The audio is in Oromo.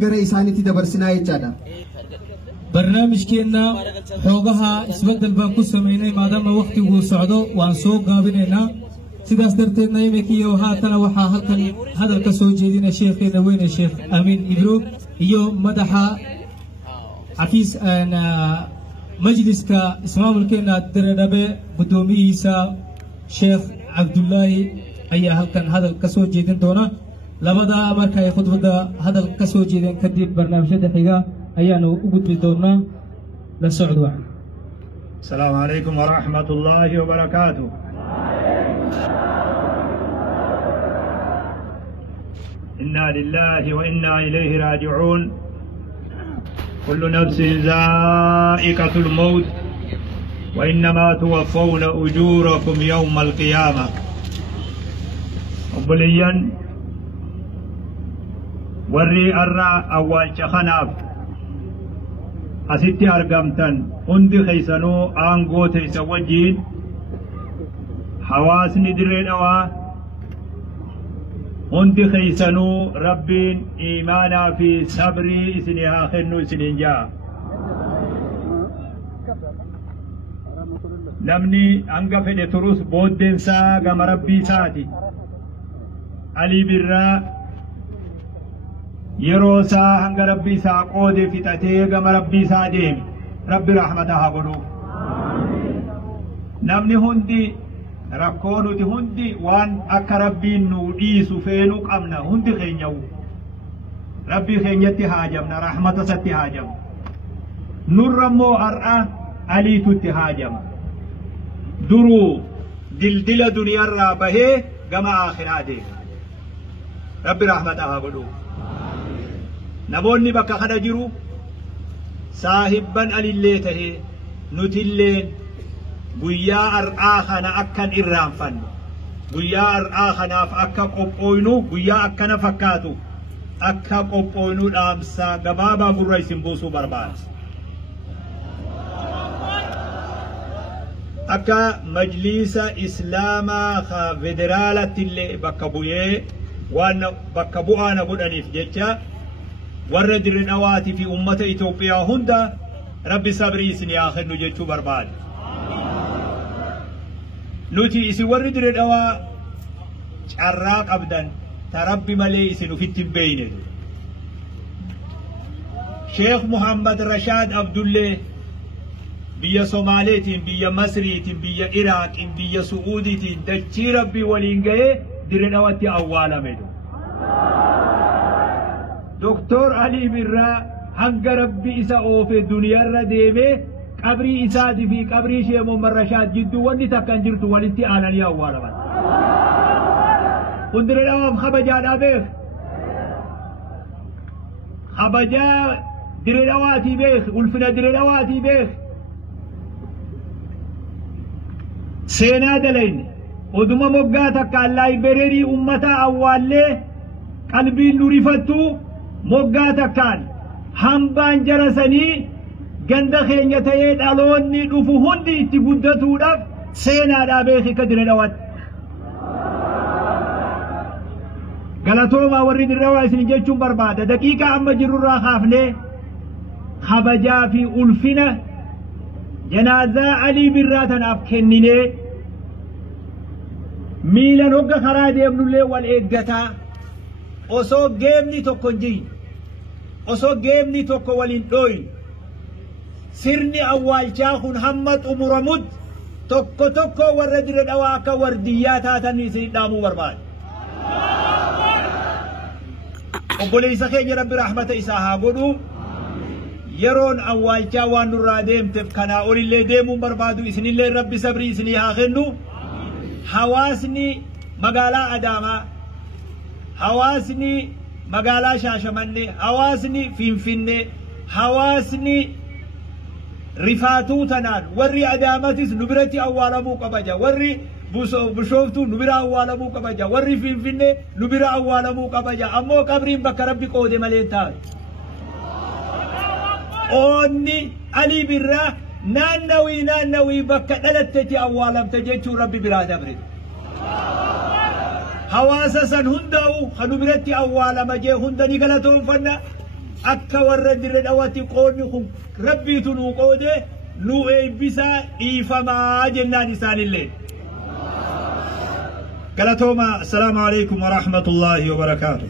غير إسانتي دبرسنا يجادا برنامج كنا حوجها استبدل بانكو سمينا ما دام وقت وصعده وانسوق قابلنا سيداس درتنا يمكي وهاتنا وحاها هذا الكسو جدينا شيخنا وين الشيخ أمين إبرو يوم مدحا عفيس أنا مجلس كا اسمه الكنا درنبه بدومي إيسا شيخ عبد الله أي هالكن هذا الكسو جديد دونا لبدا أمريكا ياخذ بدا هذا الكسو جديد كديب برنامج دحيقة أيانو وجود بدونا للسعود واحد. السلام عليكم ورحمة الله وبركاته. إنا لله وإنا إليه راجعون. كل نفس ذائقة الموت وإنما توفون أجوركم يوم القيامة. أبليا وري أرى أول شخناف أستي أرقمتن هندي خيسانو آنغو تيسوجين حواسني درين أوا هندي خيسانو ربين إيمانا في صبري إسنها خنو سننجا نمني أنغا فدي تروس بودن سا غم ربي ساتي علي برا يروسا هنگ ربي سا قود فتاتي غم ربي سا ديم ربي رحمتها قلو نمني هندي ركونو دي هندي وان اكا ربي نودي سفينو قمنا هندي خينيو ربي خينيتي هاجمنا رحمة ستي هاجم نرمو أرأى عليتو تهاجم درو دلدل دنيا الرابه غم آخرها دي ربي رحمتها قلو نبوني بكا خدا جرو صاحبا الليته نتلين guyyaa har'aa kana akkan irraanfannu guyyaa har'aa kanaaf akka qophooynu guyyaa akkana fakkaatu akka qophooynu dhaamsa gabaabaa gurra isin buusuu barbaada akka majlisa islaamaa ka federaalatti illee bakka bu'ee waan bakka bu'aana godhaniif jecha warra dirre dhawaatii fi ummata Itoophiyaa hunda rabbi sabrii isin yaa kennu jechuu barbaada nuti isi warri dire dhawa carraa qabdan tarabbi malee isin ufitti beeyne Sheikh Muhammad Rashad Abdulle biyya Somaaleetiin biyya Masriitiin biyya Iraaqiin biyya Suudiitiin dachii rabbi waliin ga'ee dire dhawatti awwaalame Dr. Ali Birra hanga rabbi isa oofe duniyarra deeme قبري إسادي في قبري شيء ممرشات جدو وني تكن جرتو ولتي آلاني أولا من قدر الأوام خبجا نابيخ خبجا در الأواتي بيخ ولفنا در الأواتي بيخ سينا دلين ودوما مقاتك الله بريري أمتا أولي قلبي نورفتو مقاتك كان همبان جرسني ganda keenya ta'ee dhaloonni dhufu hundi itti guddatuudhaaf seenaadhaa beeki ka dire dhawat galatoomaa warri dirrawaa isin jechuun barbaada daqiiqa amma jirurraa kaafnee kabajaa fi ulfina janaazaa alii birraa tanaaf kenninee miilan hogga karaa deemnullee wal eeggataa osoo geemni tokko hin jirin osoo geemni tokko waliin dhooyin sirni awwaalchaa kun hamma xumuramut tokko tokko warra dire dhawaa akka wardiyyaa taatan isin dhaamuu barbaada obboleessa keenya rabbi rahmata isaa haa godhu yeroon awwaalchaa waan nurraa deemteef kanaa olillee deemuun barbaadu isinillee rabbi sabrii isinii haa kennu hawaasni magaalaa Adaamaa hawaasni magaalaa Shaashamannee hawaasni Finfinnee hawaasni رفاتو تنان وري أدامتس نبرتي أولا مو قبجا وري بشوفتو نبرا أولا مو قبجا وري فين نبرا أولا مو قبجا أمو قبرين بك ربي قودي ملين تاوي أوني علي برا نانوي بك دلتتي أولا تجيتو ربي برا دبري حواسا سن هندو خنبرتي أولا مجي هندني قلتهم فنا akka warra dirre dhawatti qoonni kun rabbiitu nuu qoode nuu eebbisa dhiifamaa jennaan isaanillee. galatooma assalaamu alaykum wa rahmatullaahi wa barakaatuh.